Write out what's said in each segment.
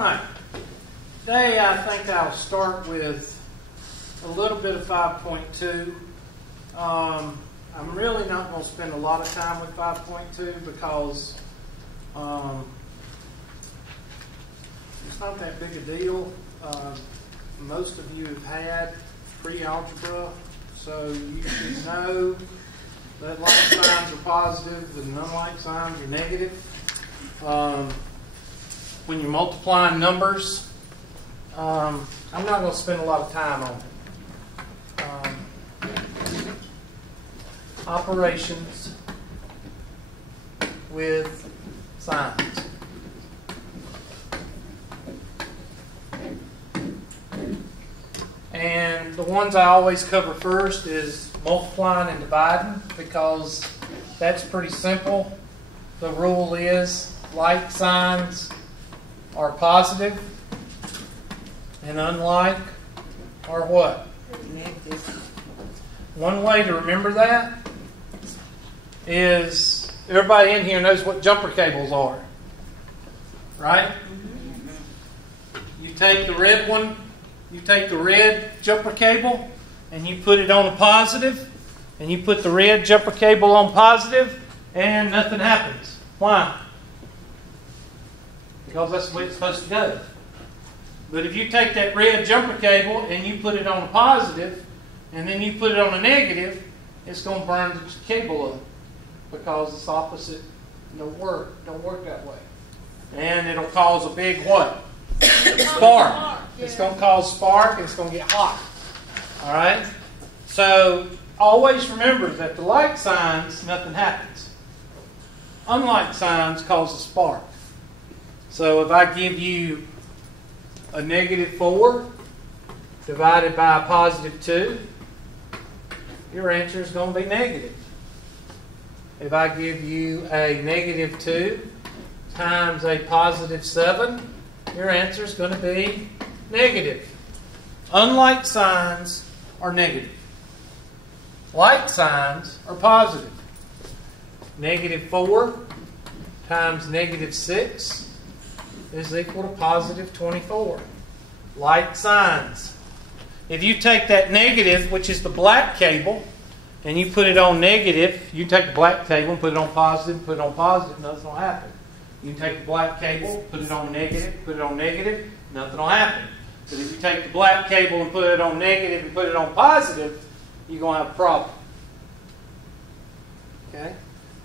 Alright, today I think I'll start with a little bit of 5.2. I'm really not going to spend a lot of time with 5.2 because it's not that big a deal. Most of you have had pre-algebra, so you should know that like signs are positive and unlike signs are negative. When you're multiplying numbers, I'm not going to spend a lot of time on it. Operations with signs. And the ones I always cover first is multiplying and dividing, because that's pretty simple. The rule is like signs are positive and unlike are what? Negative. One way to remember that is everybody in here knows what jumper cables are, right? You take the red one, you take the red jumper cable and you put it on a positive, and you put the red jumper cable on positive and nothing happens. Why? Because that's the way it's supposed to go. But if you take that red jumper cable and you put it on a positive and then you put it on a negative, it's going to burn the cable up, because it's opposite. Don't work that way. And it'll cause a big what? Spark. It's going to cause spark and it's going to get hot. Alright? So always remember that the like signs, nothing happens. Unlike signs cause a spark. So if I give you a negative 4 divided by a positive 2, your answer is going to be negative. If I give you a negative 2 times a positive 7, your answer is going to be negative. Unlike signs are negative. Like signs are positive. Negative 4 times negative 6 is equal to positive 24. Like signs. If you take that negative, which is the black cable, and you put it on negative, you take the black cable and put it on positive, nothing will happen. You take the black cable, put it on negative, nothing will happen. But if you take the black cable and put it on negative and put it on positive, you're going to have a problem. Okay?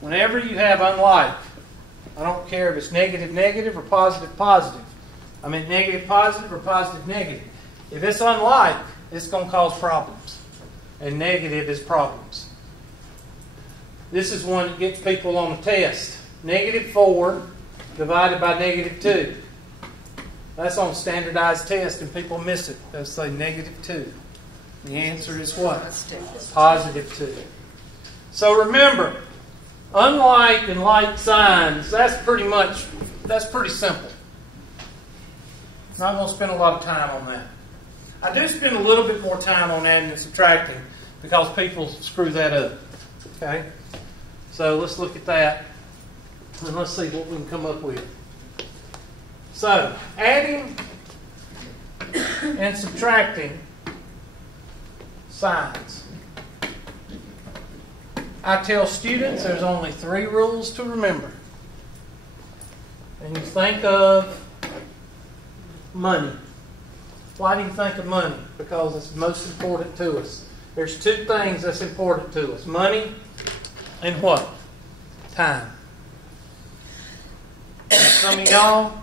Whenever you have unlike, I don't care if it's negative, negative, or positive, positive. I mean negative, positive, or positive, negative. If it's unlike, it's going to cause problems. And negative is problems. This is one that gets people on a test. Negative 4 divided by negative 2. That's on a standardized test and people miss it. They'll say negative 2. The answer is what? Positive 2. So remember, unlike and like signs, that's pretty simple. Not going to spend a lot of time on that. I do spend a little bit more time on adding and subtracting because people screw that up. Okay? So let's look at that and let's see what we can come up with. So, adding and subtracting signs. I tell students there's only 3 rules to remember. And you think of money. Why do you think of money? Because it's most important to us. There's 2 things that's important to us. Money and what? Time. Some of y'all,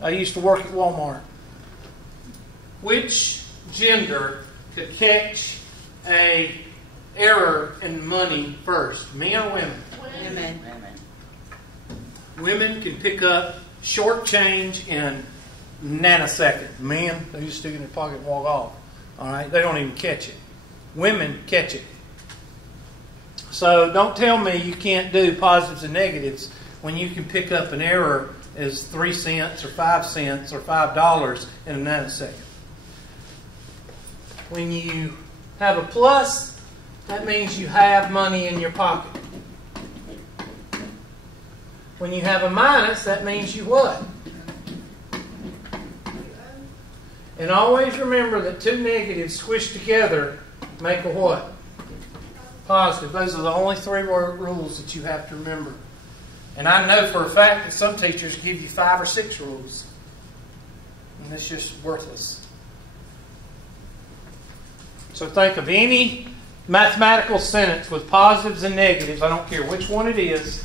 I used to work at Walmart. Which gender could catch an error in money first? Men or women? Women. Women can pick up short change in nanosecond. Men, they just stick it in their pocket and walk off. Alright? They don't even catch it. Women catch it. So don't tell me you can't do positives and negatives when you can pick up an error as 3 cents or 5 cents or $5 in a nanosecond. When you have a plus, that means you have money in your pocket. When you have a minus, that means you what? And always remember that two negatives squished together make a what? Positive. Those are the only three rules that you have to remember. And I know for a fact that some teachers give you 5 or 6 rules. And it's just worthless. So think of any mathematical sentence with positives and negatives. I don't care which one it is.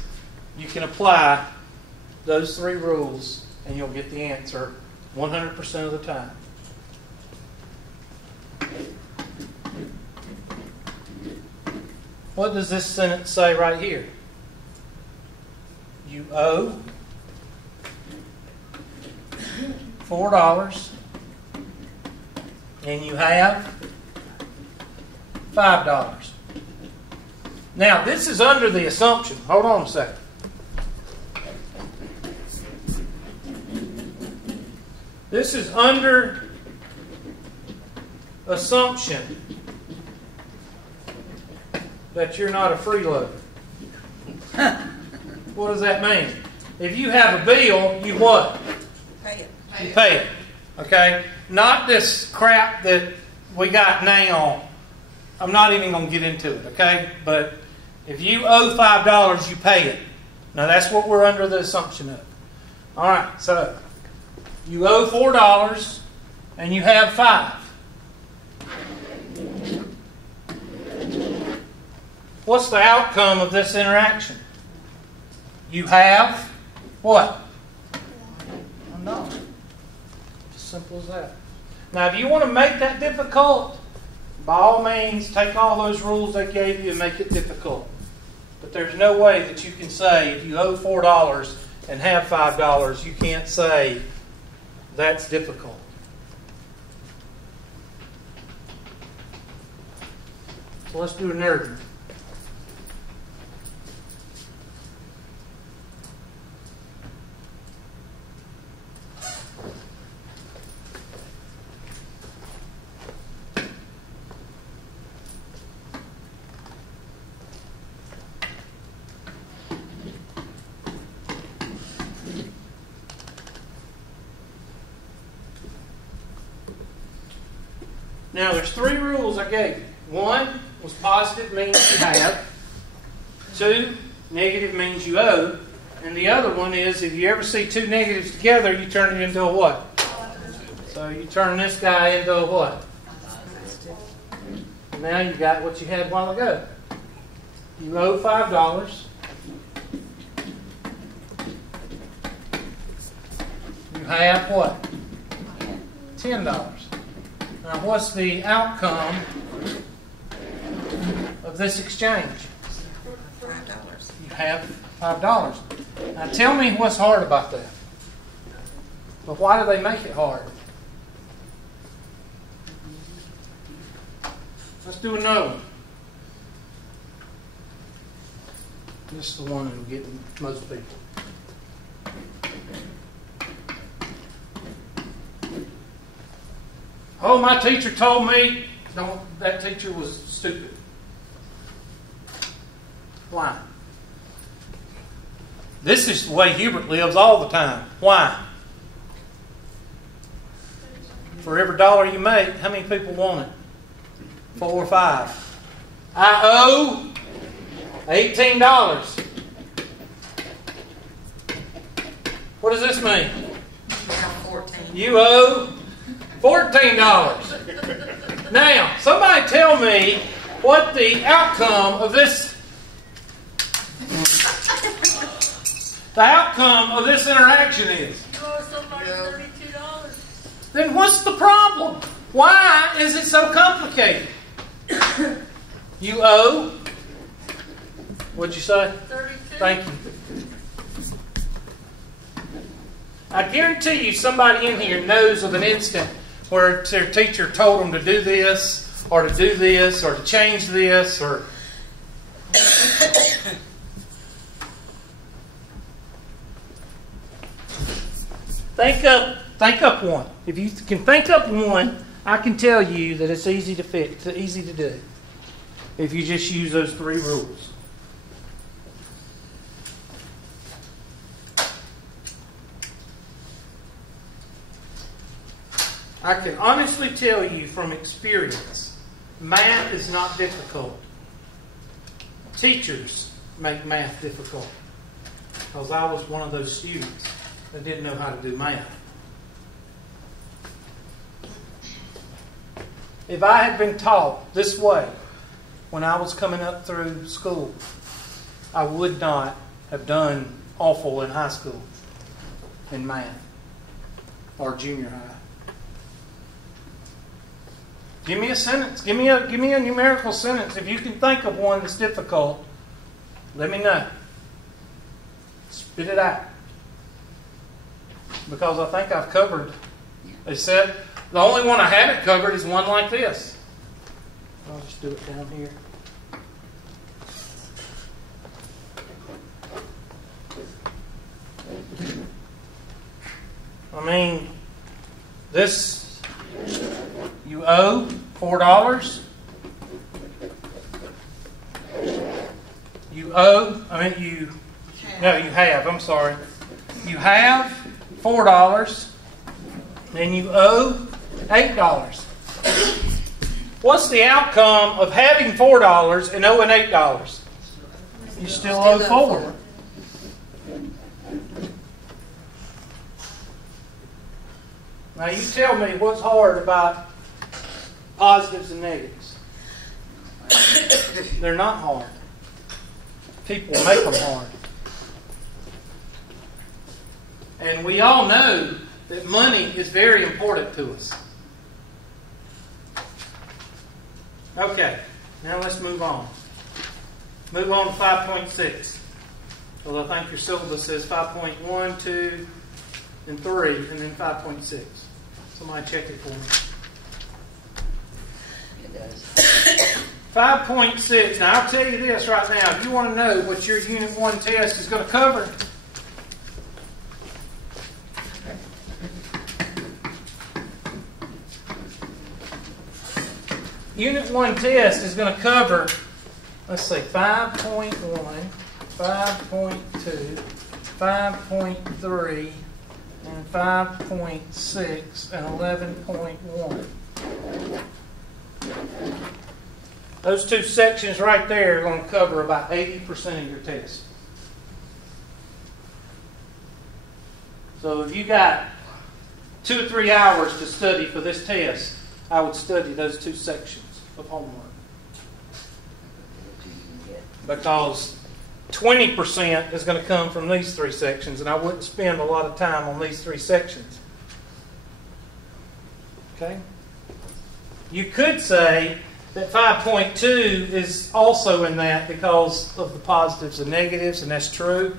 You can apply those 3 rules and you'll get the answer 100% of the time. What does this sentence say right here? You owe $4 and you have $5. Now, this is under the assumption. Hold on a second. This is under assumption that you're not a freeloader. What does that mean? If you have a bill, you what? Pay it. You pay it. Okay? Not this crap that we got now. I'm not even going to get into it, okay? But if you owe $5, you pay it. Now that's what we're under the assumption of. Alright, so you owe $4 and you have $5. What's the outcome of this interaction? You have what? $1. As simple as that. Now if you want to make that difficult, by all means, take all those rules they gave you and make it difficult. But there's no way that you can say, if you owe $4 and have $5, you can't say that's difficult. So let's do another one. Now, there's 3 rules I gave you. 1 was positive, means you have. 2, negative means you owe. And the other one is, if you ever see 2 negatives together, you turn it into a what? So you turn this guy into a what? And now you got what you had a while ago. You owe $5. You have what? $10. Now, what's the outcome of this exchange? $5. You have $5. Now, tell me what's hard about that. But why do they make it hard? Let's do another one. This is the one that'll get most people. Oh, my teacher told me that teacher was stupid. Why? This is the way Hubert lives all the time. Why? For every dollar you make, how many people want it? 4 or 5. I owe $18. What does this mean? You owe $14. Now, somebody tell me what the outcome of this interaction is. You owe somebody $32. Then what's the problem? Why is it so complicated? You owe, what'd you say? 32. Thank you. I guarantee you somebody in here knows of an instant where their teacher told them to do this, or to do this, or to change this, or... Think up one. If you can think up one, I can tell you that it's easy to fix, it's easy to do. If you just use those 3 rules. I can honestly tell you from experience, math is not difficult. Teachers make math difficult. Because I was one of those students that didn't know how to do math. If I had been taught this way when I was coming up through school, I would not have done awful in high school in math or junior high. Give me a sentence. Give me a numerical sentence. If you can think of one that's difficult, let me know. Spit it out. Because I think I've covered. They said the only one I haven't covered is one like this. I'll just do it down here. I mean, this, you owe $4. You have, I'm sorry. You have $4 and you owe $8. What's the outcome of having $4 and owing $8? You still owe $4. Now you tell me what's hard about positives and negatives. They're not hard. People make them hard. And we all know that money is very important to us. Okay, now let's move on. Move on to 5.6. Well, I think your syllabus says 5.1, 2, and 3, and then 5.6. Somebody check it for me. It does. 5.6. Now, I'll tell you this right now. If you want to know what your Unit 1 test is going to cover, Unit 1 test is going to cover, let's see, 5.1, 5.2, 5.3, and 5.6, and 11.1. Those two sections right there are going to cover about 80% of your test. So if you got 2 or 3 hours to study for this test, I would study those two sections of homework. Because 20% is going to come from these 3 sections, and I wouldn't spend a lot of time on these 3 sections. Okay? You could say that 5.2 is also in that because of the positives and negatives, and that's true.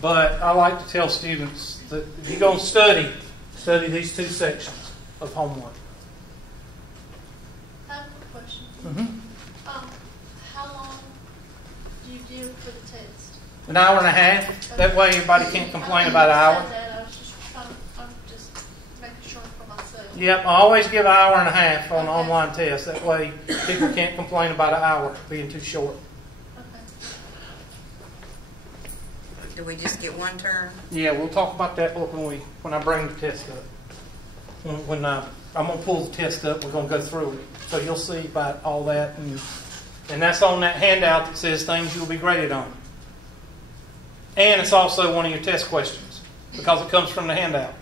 But I like to tell students that if you're going to study these 2 sections of homework. I have a question. Mm-hmm. How long do you do for the test? An hour and a half. That way everybody can't complain about an hour. I'm just making sure for myself. Yep, I always give an hour and a half on online tests. That way people can't complain about an hour being too short. Okay. Do we just get one term? Yeah, we'll talk about that when I bring the test up. When I'm going to pull the test up, we're going to go through it. So you'll see about all that. And that's on that handout that says things you'll be graded on. And it's also one of your test questions because it comes from the handout.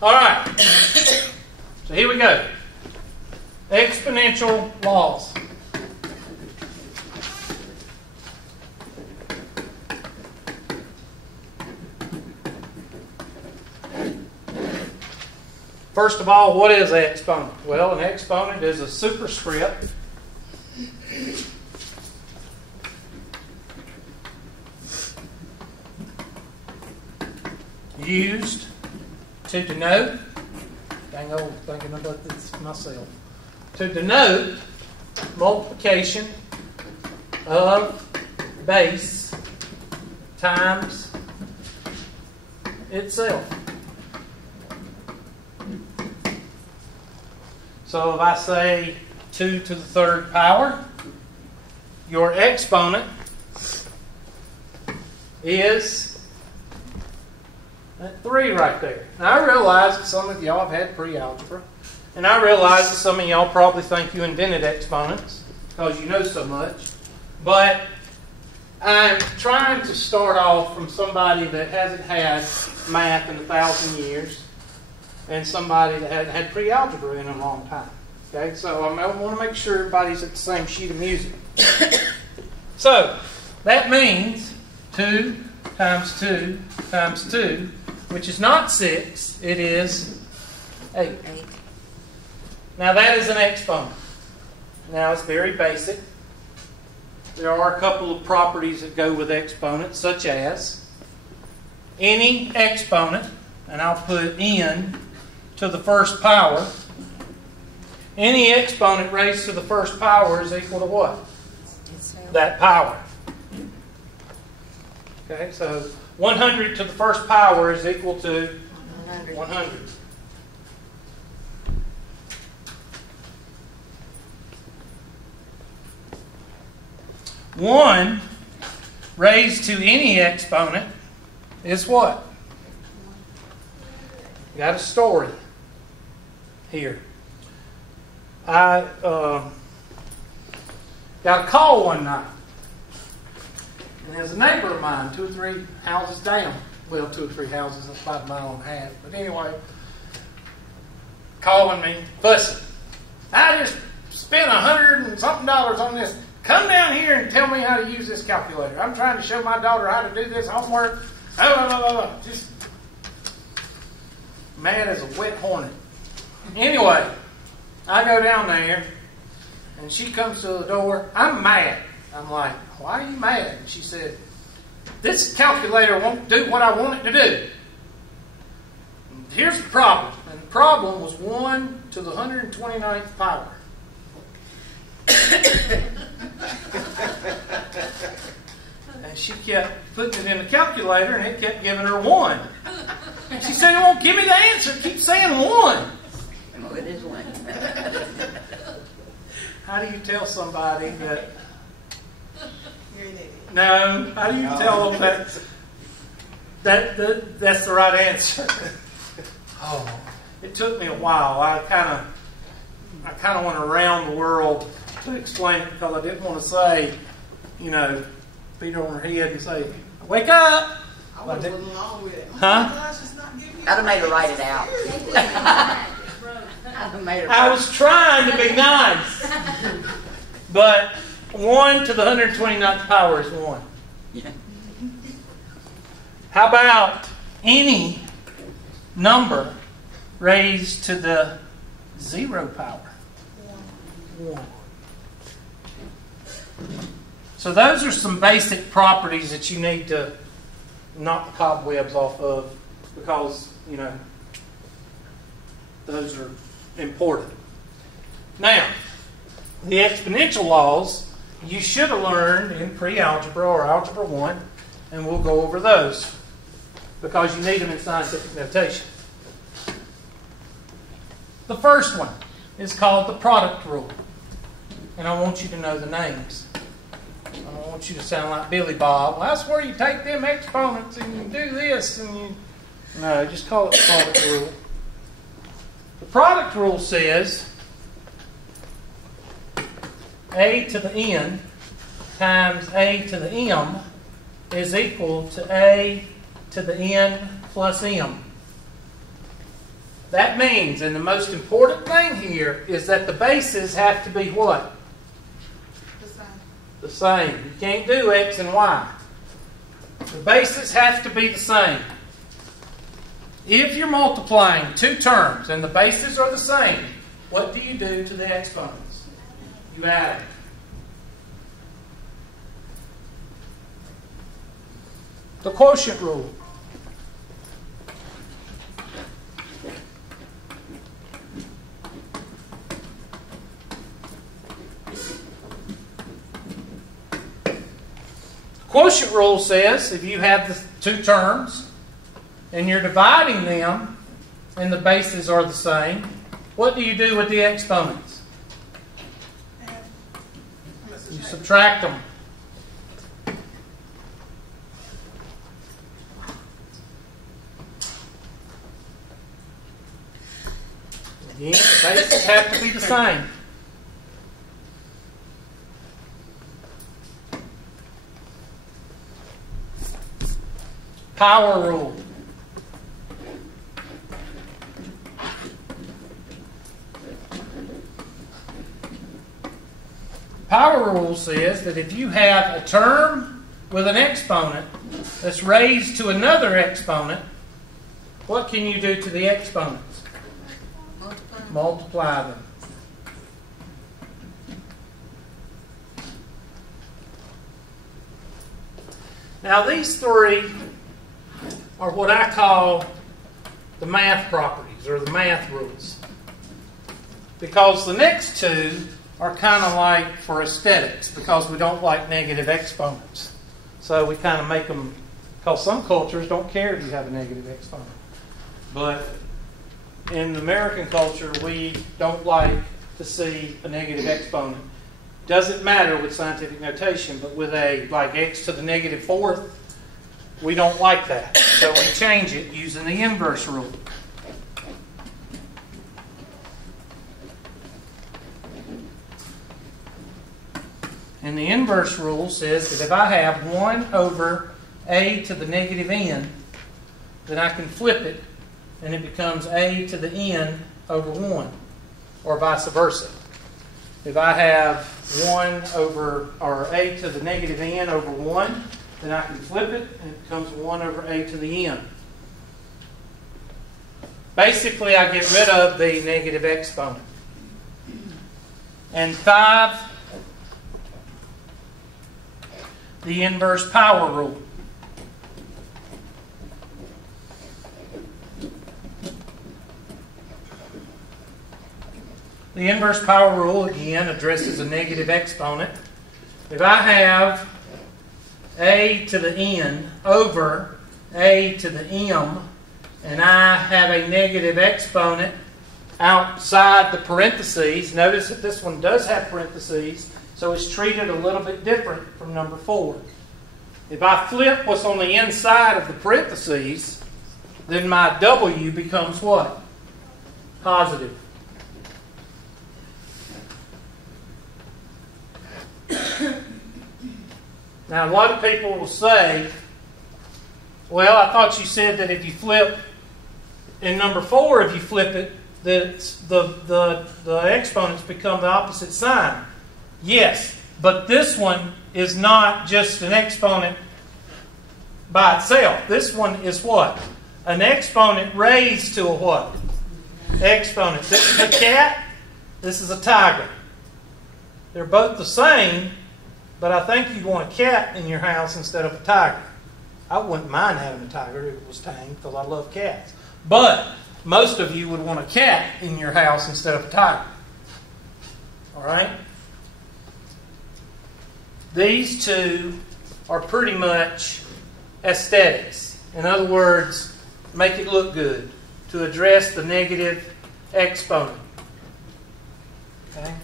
All right. So here we go. Exponential laws. First of all, what is an exponent? Well, an exponent is a superscript used to denote, dang old thinking about this myself, to denote multiplication of base times itself. So if I say 2 to the 3rd power, your exponent is That 3 right there. Now, I realize that some of y'all have had pre-algebra. And I realize that some of y'all probably think you invented exponents because you know so much. But I'm trying to start off from somebody that hasn't had math in 1,000 years and somebody that hadn't had pre-algebra in a long time. Okay, so I want to make sure everybody's at the same sheet of music. So that means 2 times 2 times 2, which is not 6, it is 8. Now that is an exponent. Now it's very basic. There are a couple of properties that go with exponents, such as any exponent, and I'll put n to the first power. Any exponent raised to the first power is equal to what? That power. Okay, so 100 to the first power is equal to 100. 1 raised to any exponent is what? Got a story here. I got a call one night. And there's a neighbor of mine, 2 or 3 houses down. Well, 2 or 3 houses, that's about a mile and a half. But anyway, calling me, fussing. I just spent $100 and something on this. Come down here and tell me how to use this calculator. I'm trying to show my daughter how to do this homework. Just mad as a wet hornet. Anyway, I go down there, and she comes to the door. I'm mad. I'm like, why are you mad? And she said, this calculator won't do what I want it to do. And here's the problem. And the problem was 1 to the 129th power. And she kept putting it in the calculator, and it kept giving her 1. She said, it won't give me the answer. It keeps saying 1. Oh, it is 1. How do you tell somebody that? No. How do you tell them that's the right answer? Oh, it took me a while. I kind of went around the world to explain it because I didn't want to say, beat her on her head and say, wake up. I would have went along with it. Huh? I'd have made her write it out. I was trying to be nice. But 1 to the 129th power is 1. Yeah. How about any number raised to the 0 power? 1. So those are some basic properties that you need to knock the cobwebs off of because, those are important. Now, the exponential laws you should have learned in pre-algebra or Algebra 1, and we'll go over those because you need them in scientific notation. The first one is called the product rule, and I want you to know the names. I don't want you to sound like Billy Bob. Well, that's where you take them exponents and you do this and you... No, just call it the product rule. The product rule says a to the n times a to the m is equal to a to the n plus m. That means, and the most important thing here, is that the bases have to be what? The same. You can't do x and y. The bases have to be the same. If you're multiplying 2 terms and the bases are the same, what do you do to the exponents? You add them. The quotient rule. Quotient rule says if you have the 2 terms and you're dividing them and the bases are the same, what do you do with the exponents? You subtract them. Again, the bases have to be the same. Power rule. Power rule says that if you have a term with an exponent that's raised to another exponent, what can you do to the exponents? Multiply them. Now these three are what I call the math properties or the math rules. Because the next two are kind of like for aesthetics, because we don't like negative exponents. So we kind of make them, because some cultures don't care if you have a negative exponent. But in the American culture, we don't like to see a negative exponent. Doesn't matter with scientific notation, but with a, like x to the negative fourth, we don't like that. So we change it using the inverse rule. And the inverse rule says that if I have 1 over a to the negative n, then I can flip it and it becomes a to the n over 1, or vice versa. If I have 1 over, or a to the negative n over 1, then I can flip it and it becomes 1 over a to the n. Basically, I get rid of the negative exponent. And 5, the inverse power rule. The inverse power rule, again, addresses a negative exponent. If I have a to the n over a to the m, and I have a negative exponent outside the parentheses, notice that this one does have parentheses, so it's treated a little bit different from number 4. If I flip what's on the inside of the parentheses, then my w becomes what? Positive. Now, a lot of people will say, well, I thought you said that if you flip, in number 4, if you flip it, that the exponents become the opposite sign. Yes, but this one is not just an exponent by itself. This one is what? An exponent raised to a what? Exponent. This is a cat. This is a tiger. They're both the same, but I think you'd want a cat in your house instead of a tiger. I wouldn't mind having a tiger if it was tame, because I love cats. But most of you would want a cat in your house instead of a tiger. All right? These two are pretty much aesthetics. In other words, make it look good to address the negative exponent. Okay?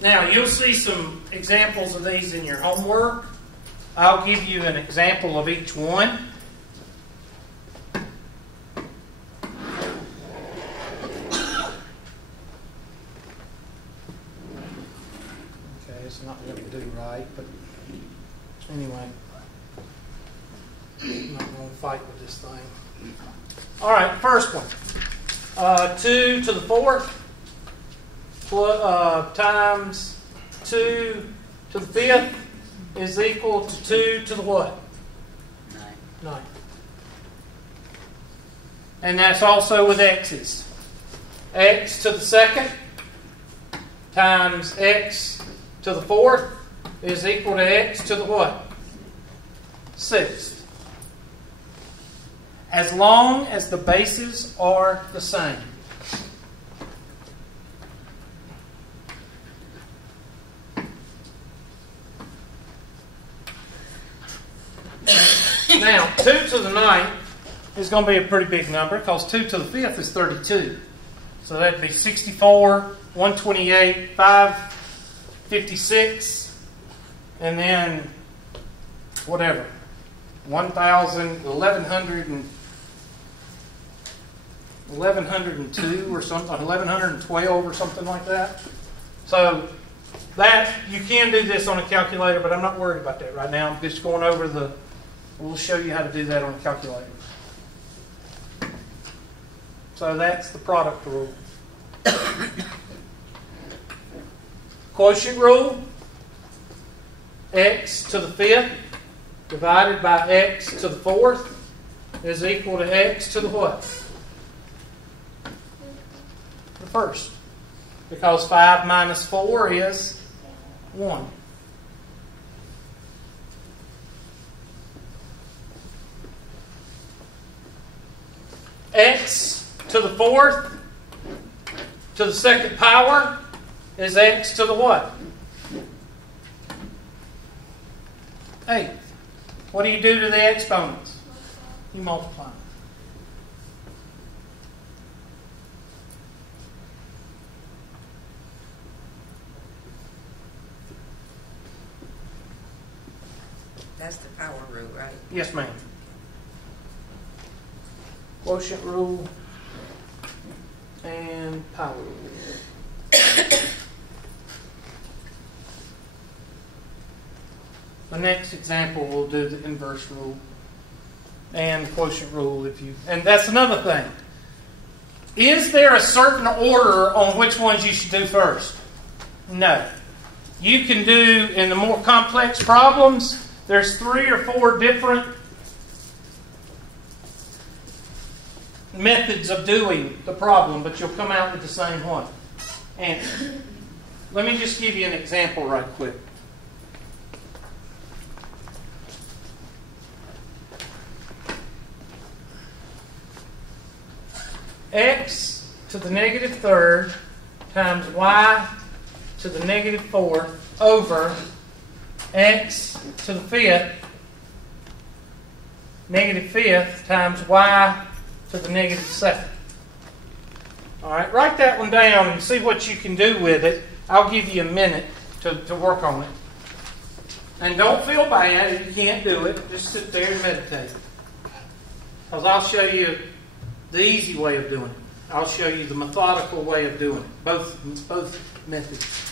Now, you'll see some examples of these in your homework. I'll give you an example of each one. It's not going to do right, but anyway, I'm not going to fight with this thing. All right, first one. 2 to the 4th times 2 to the 5th is equal to 2 to the what? 9. And that's also with x's. X to the 2nd times x to the 4th is equal to x to the what? 6th. As long as the bases are the same. Now, 2 to the 9th is going to be a pretty big number, because 2 to the 5th is 32. So that'd be 64, 128, 556, and then whatever. 1102 or something, 1112 or something like that. So that you can do this on a calculator, but I'm not worried about that right now. I'm just going over we'll show you how to do that on a calculator. So that's the product rule. Quotient rule, x to the fifth divided by x to the fourth is equal to x to the what? The first. Because 5 minus 4 is 1. X to the fourth to the second power is x to the what? 8th. What do you do to the exponents? You multiply. That's the power rule, right? Yes, ma'am. Quotient rule and power rule. The next example we'll do the inverse rule and quotient rule and that's another thing. Is there a certain order on which ones you should do first? No. You can do, in the more complex problems, there's 3 or 4 different methods of doing the problem, but you'll come out with the same one. Answer. Let me just give you an example right quick. X to the negative third times y to the negative fourth over x to the fifth, negative fifth times y to the negative second. All right, write that one down and see what you can do with it. I'll give you a minute to work on it. And don't feel bad if you can't do it. Just sit there and meditate. Because I'll show you the easy way of doing it. I'll show you the methodical way of doing it. Both methods.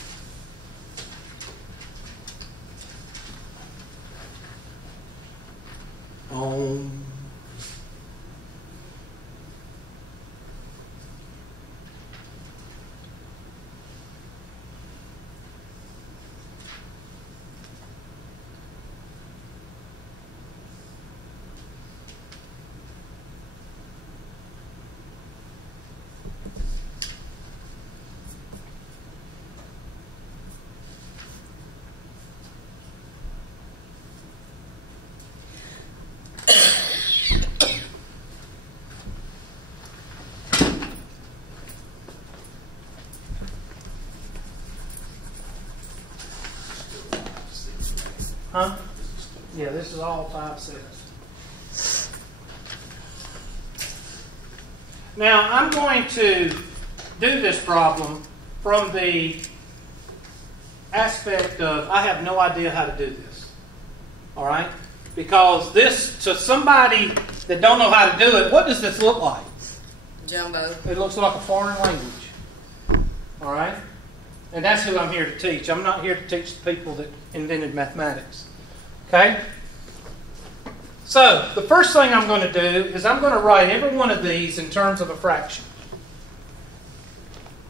Huh? Yeah, this is all 5 sets. Now, I'm going to do this problem from the aspect of I have no idea how to do this. All right? Because this, to somebody that don't know how to do it, what does this look like? Jumbo. It looks like a foreign language. All right? And that's who I'm here to teach. I'm not here to teach the people that invented mathematics. Okay? So, the first thing I'm going to do is I'm going to write every one of these in terms of a fraction.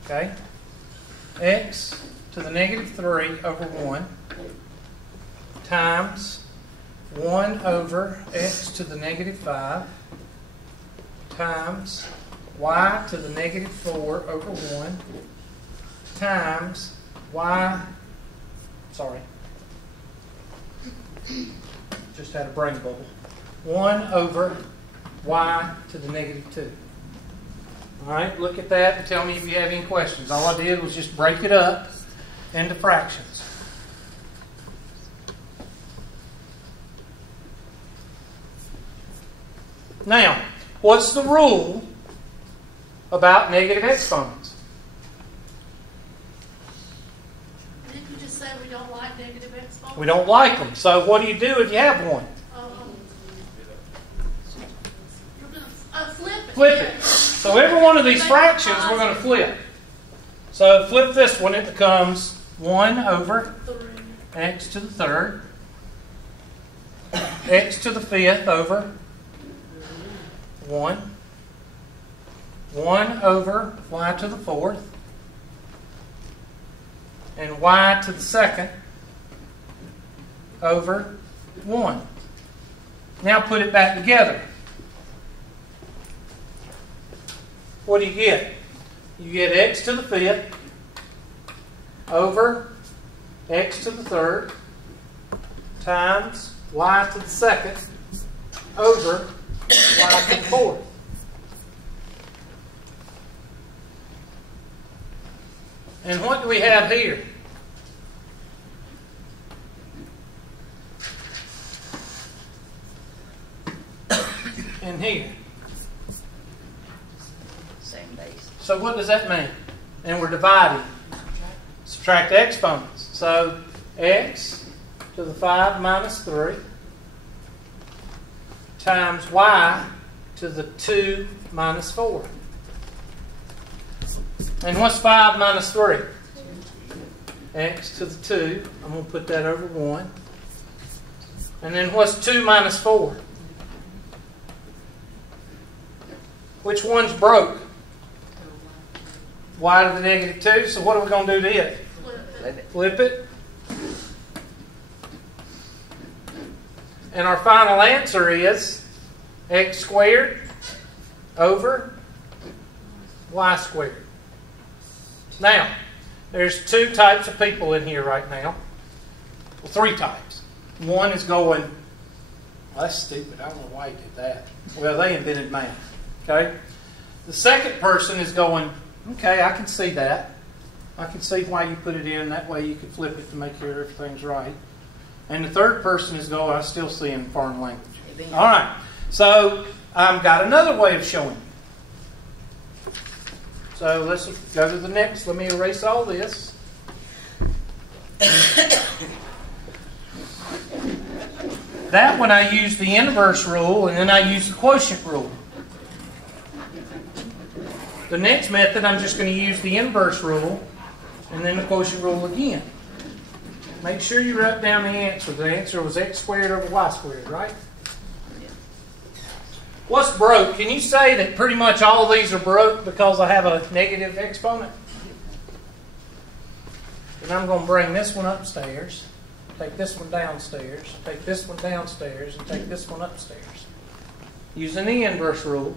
Okay? X to the negative 3 over 1 times 1 over x to the negative 5 times y to the negative 4 over 1 times just had a brain bubble. 1 over y to the negative 2. All right, look at that and tell me if you have any questions. All I did was just break it up into fractions. Now, what's the rule about negative exponents? Didn't you just say we don't like negative exponents? We don't like them. So what do you do if you have one? flip it. So every one of these fractions we're going to flip. So flip this one, it becomes 1 over x to the third, x to the fifth over 1, 1 over y to the fourth, and y to the second over 1. Now put it back together. What do you get? You get x to the fifth over x to the third times y to the second over y to the fourth. And what do we have here? And here. Same base. So what does that mean? And we're dividing. Subtract the exponents. So x to the 5 minus 3 times y to the 2 minus 4. And what's 5 minus 3? X to the 2. I'm going to put that over 1. And then what's 2 minus 4? Which one's broke? Y to the negative 2. So what are we going to do to it? Flip it. And our final answer is x squared over y squared. Now, there's 2 types of people in here right now. Well, 3 types. One is going, well, that's stupid. I don't know why you did that. Well, they invented math. Okay? The second person is going, okay, I can see that. I can see why you put it in. That way you can flip it to make sure everything's right. And the third person is going, I still see in foreign language. All right. So I've got another way of showing you. So let's go to the next. Let me erase all this. That one I use the inverse rule, and then I use the quotient rule. The next method, I'm just going to use the inverse rule and then the quotient rule again. Make sure you write down the answer. The answer was x squared over y squared, right? What's broke? Can you say that pretty much all of these are broke because I have a negative exponent? And I'm going to bring this one upstairs, take this one downstairs, take this one downstairs, and take this one upstairs. Using the inverse rule.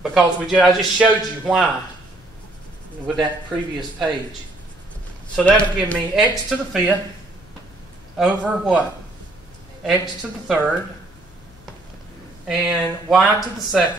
Because I just showed you why with that previous page. So that'll give me x to the fifth over what? X to the third and y to the second.